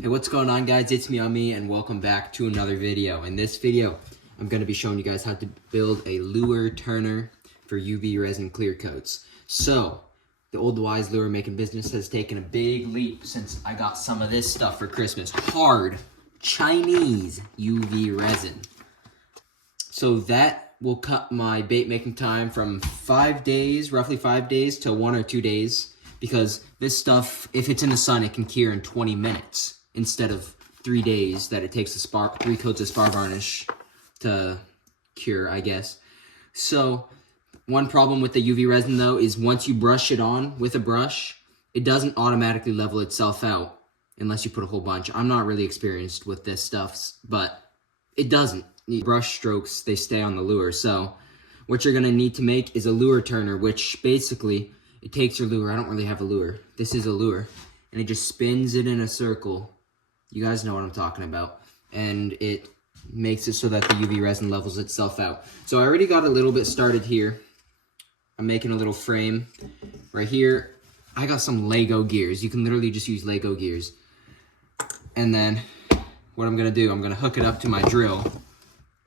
Hey, what's going on, guys? It's me, and welcome back to another video. In this video, I'm going to be showing you guys how to build a lure turner for UV resin clear coats. So, the old wise lure making business has taken a big leap since I got some of this stuff for Christmas. Hard Chinese UV resin. So that will cut my bait making time from 5 days, roughly 5 days, to 1 or 2 days. Because this stuff, if it's in the sun, it can cure in 20 minutes instead of 3 days that it takes 3 coats of spar varnish to cure, I guess. So one problem with the UV resin, though, is once you brush it on with a brush, it doesn't automatically level itself out unless you put a whole bunch. I'm not really experienced with this stuff, but it doesn't. The brush strokes, they stay on the lure. So what you're going to need to make is a lure turner, which basically, it takes your lure. I don't really have a lure. This is a lure. And it just spins it in a circle. You guys know what I'm talking about. And it makes it so that the UV resin levels itself out. So I already got a little bit started here. I'm making a little frame. Right here, I got some Lego gears. You can literally just use Lego gears. And then what I'm going to do, I'm going to hook it up to my drill.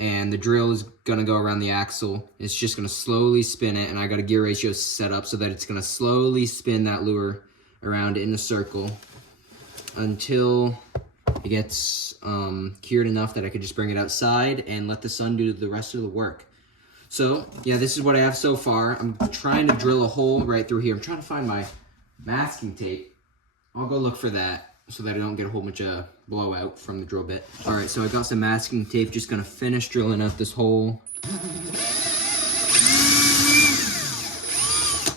And the drill is going to go around the axle. It's just going to slowly spin it, and I got a gear ratio set up so that it's going to slowly spin that lure around in a circle until it gets cured enough that I could just bring it outside and let the sun do the rest of the work. So, yeah, this is what I have so far. I'm trying to drill a hole right through here. I'm trying to find my masking tape. I'll go look for that so that I don't get a whole bunch of blowout from the drill bit. All right, so I got some masking tape. Just gonna finish drilling out this hole.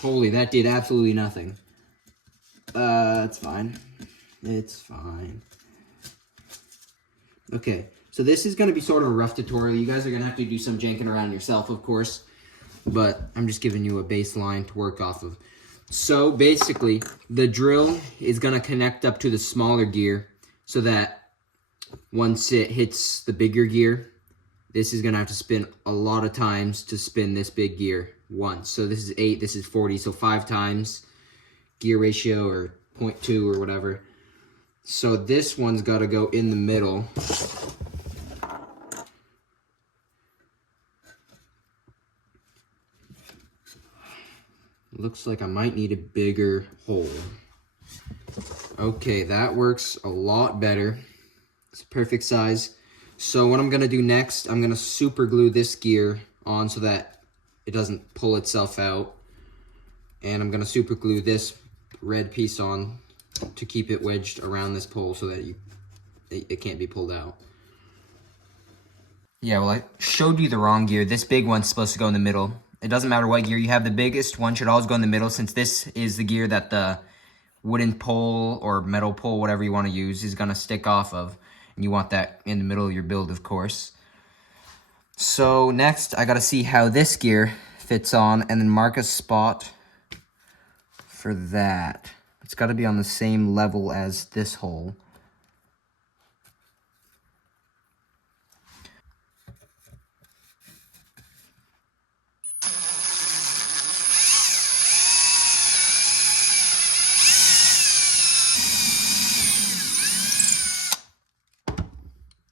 Holy, that did absolutely nothing. It's fine. It's fine. Okay, so this is gonna be sort of a rough tutorial. You guys are gonna have to do some janking around yourself, of course, but I'm just giving you a baseline to work off of. So basically, the drill is going to connect up to the smaller gear so that once it hits the bigger gear, this is going to have to spin a lot of times to spin this big gear once. So this is 8, this is 40, so 5 times gear ratio or 0.2 or whatever. So this one's got to go in the middle. Looks like I might need a bigger hole. Okay, that works a lot better. It's a perfect size. So what I'm gonna do next, I'm gonna super glue this gear on so that it doesn't pull itself out. And I'm gonna super glue this red piece on to keep it wedged around this pole so that it can't be pulled out. Yeah, well, I showed you the wrong gear. This big one's supposed to go in the middle. It doesn't matter what gear you have. The biggest one should always go in the middle, since this is the gear that the wooden pole or metal pole, whatever you want to use, is going to stick off of. And you want that in the middle of your build, of course. So next, I got to see how this gear fits on and then mark a spot for that. It's got to be on the same level as this hole.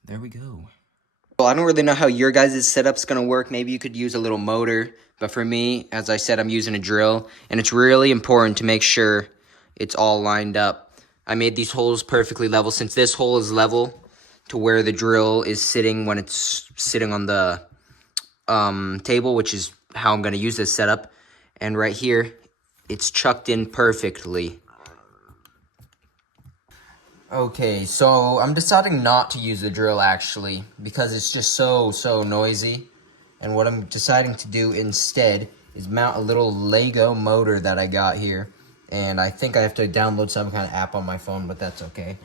There we go. Well, I don't really know how your guys' setup's gonna work. Maybe you could use a little motor. But for me, as I said, I'm using a drill. And it's really important to make sure it's all lined up. I made these holes perfectly level, since this hole is level to where the drill is sitting when it's sitting on the table, which is how I'm gonna use this setup. And right here, it's chucked in perfectly. Okay, so I'm deciding not to use the drill, actually, because it's just so noisy. And what I'm deciding to do instead is mount a little Lego motor that I got here. And I think I have to download some kind of app on my phone, but that's okay.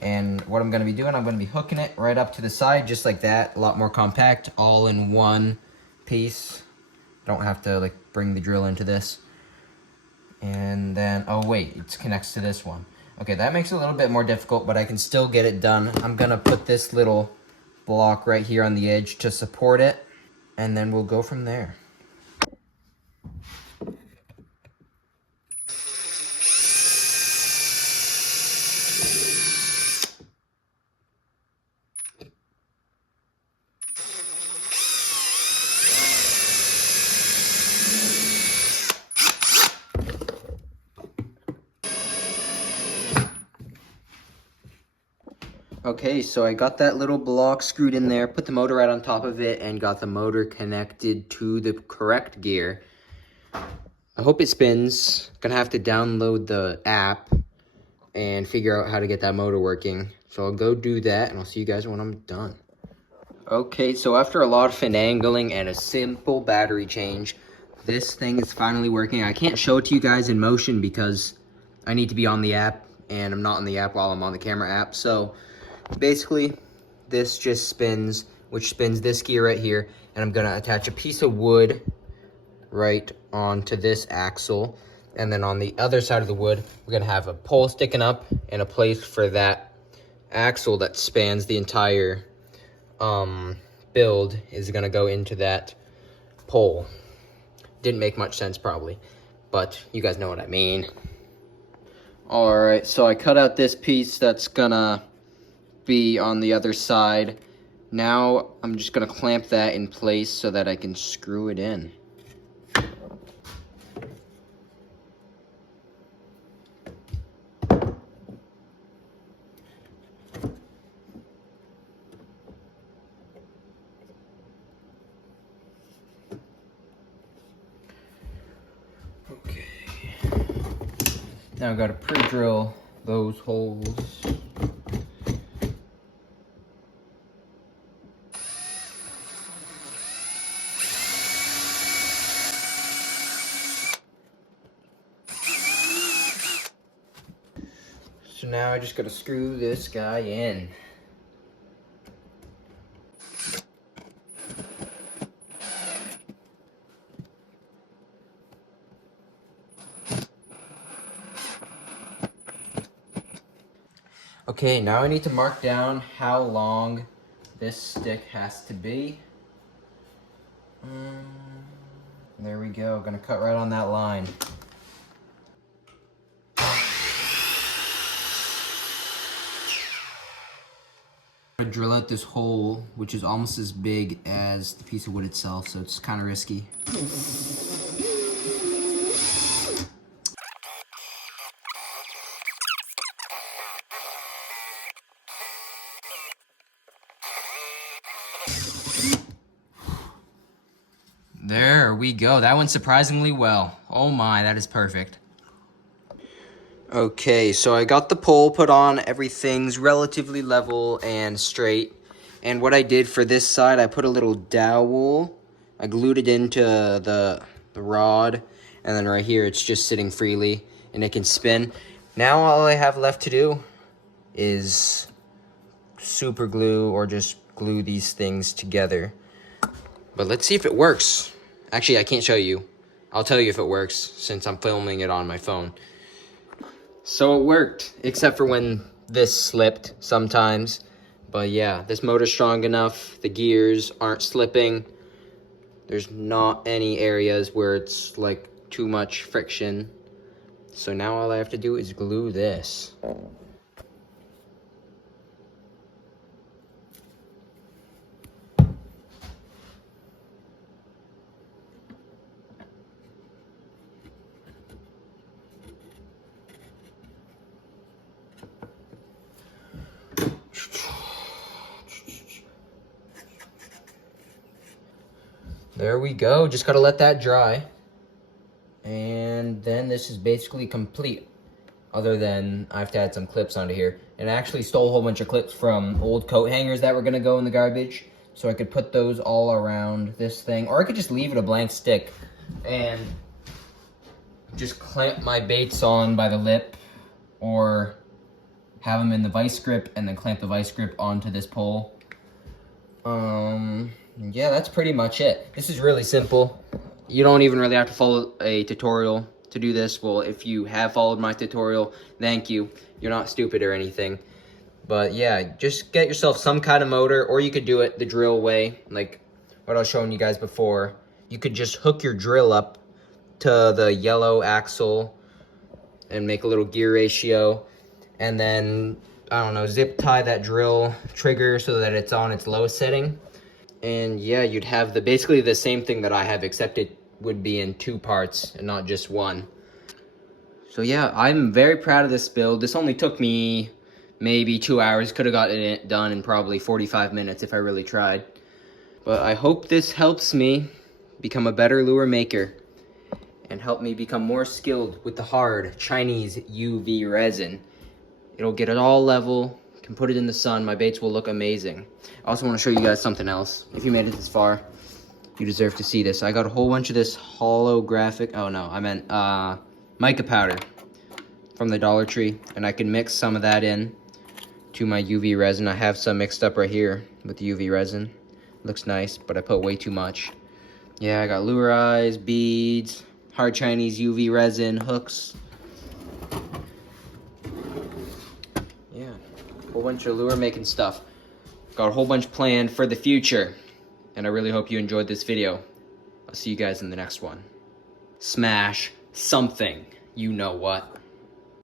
And what I'm going to be doing, I'm going to be hooking it right up to the side, just like that. A lot more compact, all in one piece. Don't have to, like, bring the drill into this. And then, oh wait, it connects to this one. Okay, that makes it a little bit more difficult, but I can still get it done. I'm gonna put this little block right here on the edge to support it, and then we'll go from there. Okay, so I got that little block screwed in there, put the motor right on top of it, and got the motor connected to the correct gear. I hope it spins. Gonna have to download the app and figure out how to get that motor working. So I'll go do that, and I'll see you guys when I'm done. Okay, so after a lot of finagling and a simple battery change, this thing is finally working. I can't show it to you guys in motion because I need to be on the app, and I'm not on the app while I'm on the camera app. So basically, this just spins, which spins this gear right here, and I'm gonna attach a piece of wood right onto this axle, and then on the other side of the wood, we're gonna have a pole sticking up and a place for that axle that spans the entire build is gonna go into that pole. Didn't make much sense probably, but you guys know what I mean. All right, so I cut out this piece that's gonna be on the other side. Now I'm just gonna clamp that in place so that I can screw it in. Okay. Now I've got to pre-drill those holes. So now I just got to screw this guy in. Okay, now I need to mark down how long this stick has to be. There we go, gonna cut right on that line. I'm gonna drill out this hole, which is almost as big as the piece of wood itself, so it's kind of risky. There we go. That went surprisingly well. Oh my, that is perfect. Okay, so I got the pole put on. Everything's relatively level and straight. And what I did for this side, I put a little dowel. I glued it into the rod. And then right here, it's just sitting freely and it can spin. Now all I have left to do is super glue or just glue these things together. But let's see if it works. Actually, I can't show you. I'll tell you if it works since I'm filming it on my phone. So it worked, except for when this slipped sometimes. But yeah, this motor's strong enough. The gears aren't slipping. There's not any areas where it's like too much friction. So now all I have to do is glue this. There we go, just gotta let that dry. And then this is basically complete. Other than I have to add some clips onto here. And I actually stole a whole bunch of clips from old coat hangers that were gonna go in the garbage. So I could put those all around this thing. Or I could just leave it a blank stick and just clamp my baits on by the lip. Or have them in the vice grip and then clamp the vice grip onto this pole. Yeah, that's pretty much it. This is really simple. You don't even really have to follow a tutorial to do this. Well, if you have followed my tutorial, thank you. You're not stupid or anything. But yeah, just get yourself some kind of motor, or you could do it the drill way, like what I was showing you guys before. You could just hook your drill up to the yellow axle and make a little gear ratio. And then, I don't know, zip tie that drill trigger so that it's on its lowest setting. And yeah, you'd have basically the same thing that I have, except it would be in 2 parts and not just one. So yeah, I'm very proud of this build. This only took me maybe 2 hours. Could have gotten it done in probably 45 minutes if I really tried. But I hope this helps me become a better lure maker and help me become more skilled with the hard Chinese UV resin. It'll get it all level, can put it in the sun, my baits will look amazing. I also want to show you guys something else. If you made it this far, you deserve to see this. I got a whole bunch of this holographic, oh no, I meant mica powder from the Dollar Tree, and I can mix some of that in to my UV resin. I have some mixed up right here with the UV resin. Looks nice, but I put way too much. Yeah, I got lure eyes, beads, hard Chinese UV resin, hooks. Yeah, a whole bunch of lure making stuff. Got a whole bunch planned for the future. And I really hope you enjoyed this video. I'll see you guys in the next one. Smash something. You know what.